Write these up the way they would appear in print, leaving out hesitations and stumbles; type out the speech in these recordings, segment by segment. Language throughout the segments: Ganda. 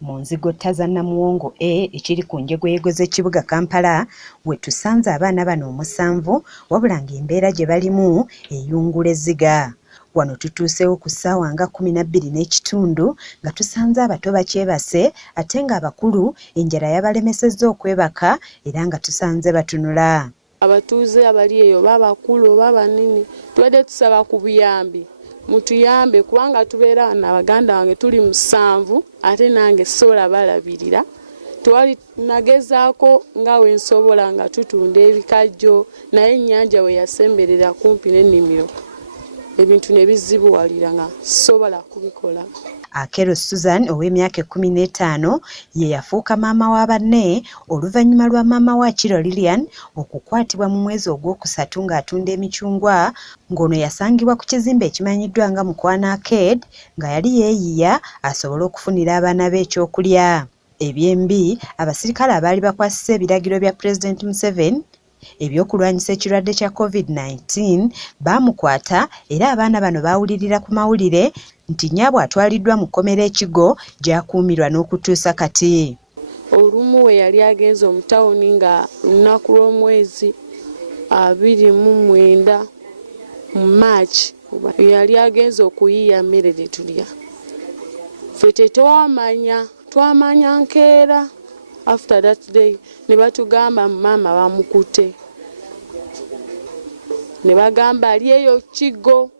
Mu nzigotta za Namuwongo ekiri ku njegweyego z'ekibuga Kampala we tusanze abaana bano 7 wabula ng'embeera gye balimu eyungula ezziga. Wano tutuuseewo ku ssaawa nga 12:30 nga tusanze abato bakyebase ate ng'abakulu enjala yabalemesezza okwebaka era nga tusanze batunula. Abatuuze abali eyo babakulu babanini tubadde tusaba ku buyambi mutuyambe kubanga tubeera na baganda wange tuli 7 ate nange sola balabirira twali nagezaako nga wensobola nga tutunda ebikajjo naye ennyanja we yasemberera kumpi n'ennimiro ebintu ne bizibuwalira nga sobola kubikola. Akero Susan ow'emyaka 15 ye yafuuka maama wa banne oluvannyuma lwa maama wa Kiro Lilian okukwatibwa mu mwezi ogwokusatu ng'atunda emicungwa ng'ono yasangibwa ku kizimbe ekimanyiddwa nga Mukwana Arcade nga yali yeeyiya asobole okufunira abaana be ekyokulya. Ebyembi abasirikale abaali bakwasisa ebiragiro bya President Museveni ebyokulwanyisa ekirwadde kya COVID-19 baamukwata era abaana bano baawulirira ku mawulire nti nnyabwe atwaliddwa mu kkomera Ekigo gy'akuumirwa n'okutuusa kati. Olumu we yali agenze omutawuni nga lunaku lw'omwezi 29 mu March yali agenze okuyiiya mmere gye tulya. Ffe twamanya nkeera. After that day ne batugamba mama bamukute ne bagamba ali eyo Kigo.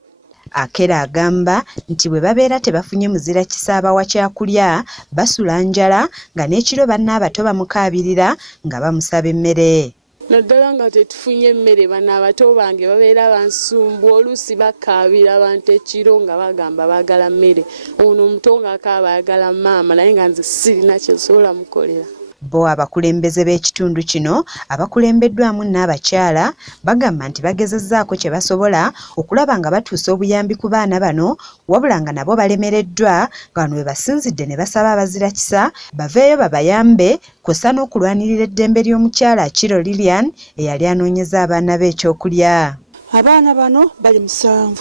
Akera agamba nti bwe babeera tebafunye muzira kisaaba wa kyakulya basula njala nga n'ekiro banne abato bamukaabirira nga bamusaba emmere. Naddala nga tetufunye emmere bano abato bange babeera bansumbu oluusi bakaabira abantu ekiro nga bagamba baagala mmere ono omuto nga akaaba ayagala maama naye nga nze sirina kye nsobola mukolera. Bo abakulembeze b'ekitundu kino abakulembeddwamu n'abakyala bagamba nti bagezezzaako kye basobola okulaba nga batuusa obuyambi ku baana bano wabula nga nabo balemereddwa nga bano bwe basinzidde ne basaba abazira kisa baveeyo babayambe kw'ossa n'okulwanirira eddembe ly'omukyala Kiro Lilian eyali anoonyeza abaana be ekyokulya. Abaana bano bali 7.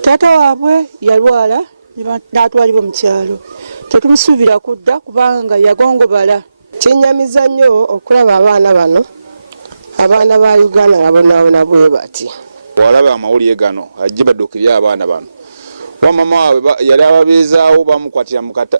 Taata waabwe yalwala n'atwalibwa mu kyalo. Tetumusuubira kudda kubanga yagongobala. Kinyamiza nnyo okulaba abaana bano abaana ba Uganda nga bonaabona bwe bati. Walaba amawulire gano ajje baddukirya abaana bano. Wamama waabwe yali ababeezaawo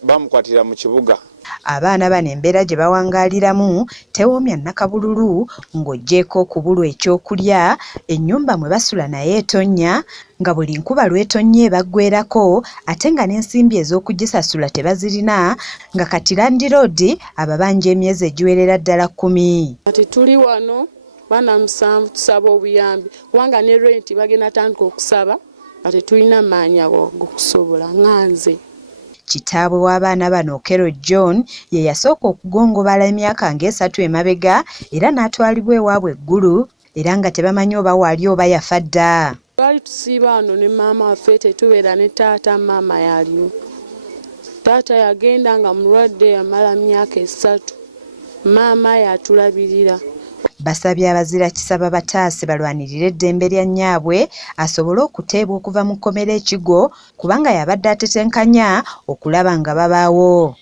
bamukwatira mu kibuga. Abaana bano embeera gye bawangaaliramu tewoomya Nakabululu ng'oggyeko okubulwa ekyokulya ennyumba mwe basula naye etonnya nga buli nkuba lw'etonnya ebaggweerako ate nga n'ensimbi ez'okugisasula tebazirina nga kati Land Road ababanja emyezi egiwerera ddala 10. Kati tuli wano baana 7 tusaba obuyambi kubanga ne renti bagenda tandika okusaba nga tetulina maanyi g'okusobola nganze. Kitaabwe w'abaana bano Kero John ye yasooka okugongobala emyaka ng'esatu emabega era n'atwalibwa ewaabwe eggulu era nga tebamanyi oba waali oba yafa dda. Twali tusiiba wano ne maama waffe tetubeera ne taata maama yaliwo. Taata yagenda nga mulwadde yamala myaka 3. Maama yatulabirira. Basabye abazira kisaba bataase balwanirira eddembe lya nnyabwe asobole okuteebwa okuva mu kkomera Ekigo kubanga yabadde atetenkanya okulaba nga babaawo.